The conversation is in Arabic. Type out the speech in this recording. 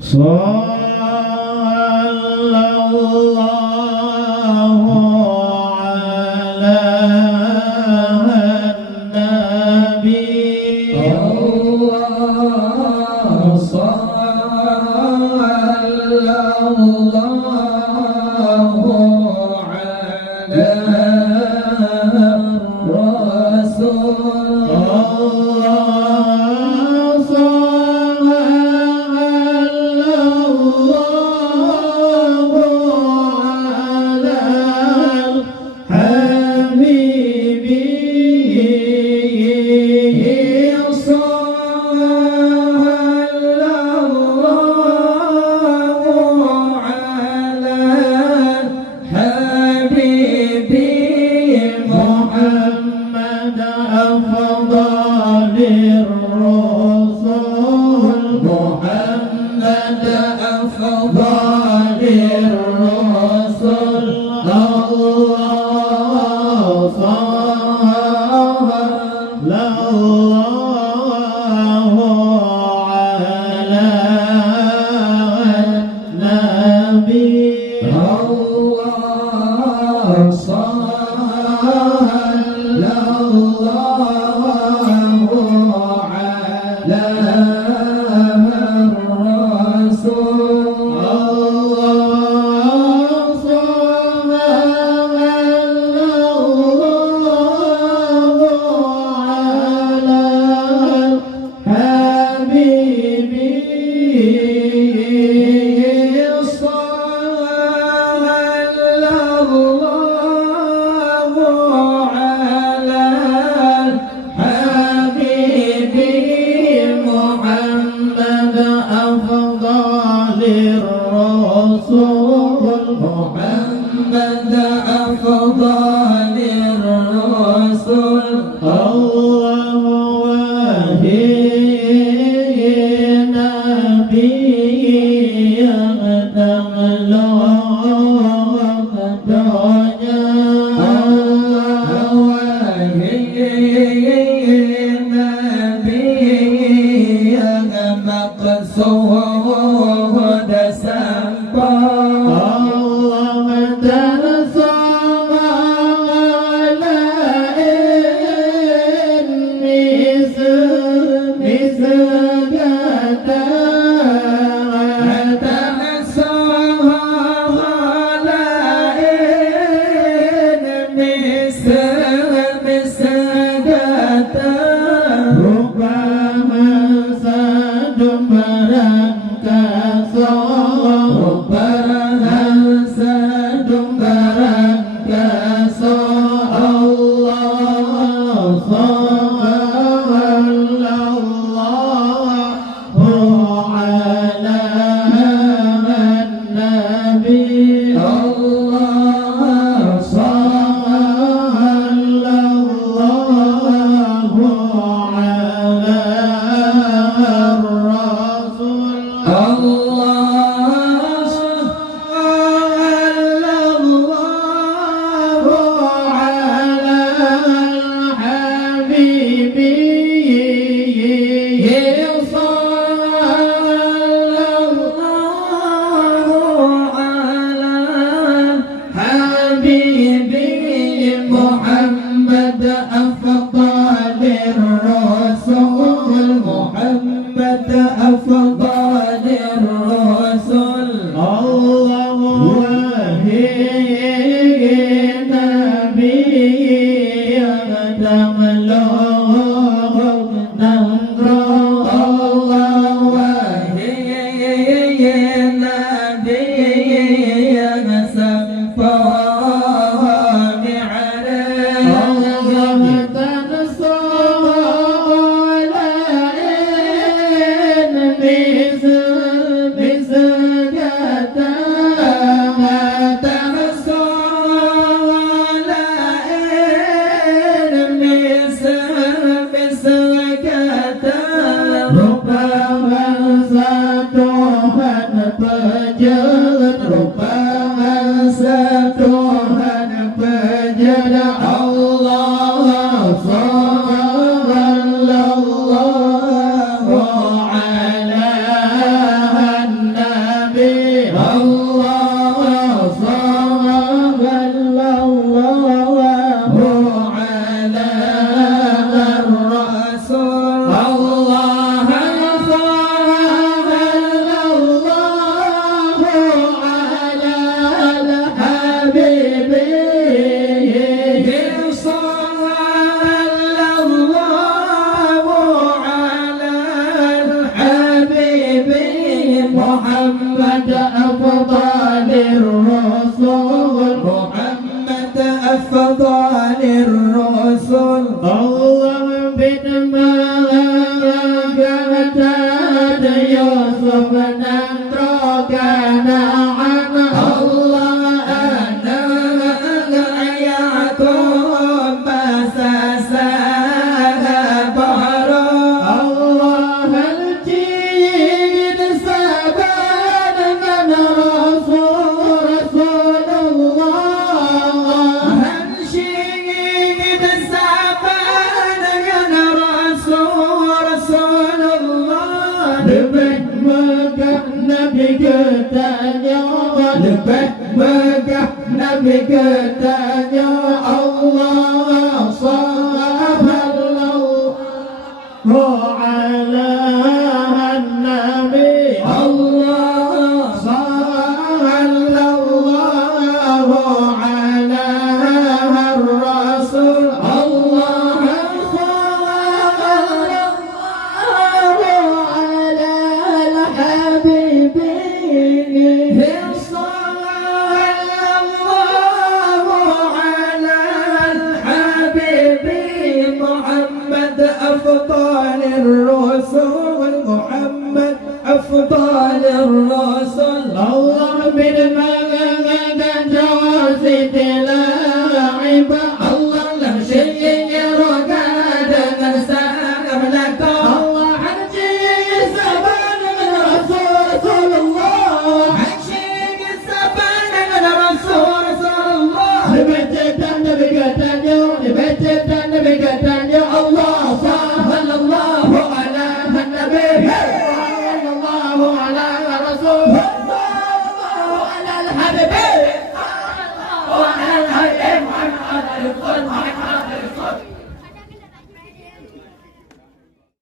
Sallallahu alaihi محمد أفضل الرسل محمد أفضل الرسل الله بالملائكة يوسف نتركنا عنه الله أنا يعقوب مساسها بحر الله الجيد سبان من رسول الله الجيد سبان من رسول الله لبيك مكة نبيك تانيا لبيك مكة نبيك تانيا الله صلى الله على النبي الله صلى الله على الرسول الله صلى الله على الحبيب صلى الله على الحبيب محمد أفضل الرسل محمد أفضل الرسل الله بالمجد جوازت لاعب الله لم شيء رقاد نسام لك الله حجي سبان من رسول الله حجي سبان من رسول الله لبيت النبي قتانيو لبيت النبي قتانيو الله صلى الله على النبي صلى الله على الرسول صلى الله على الحبيب وعلى الحبيب محمد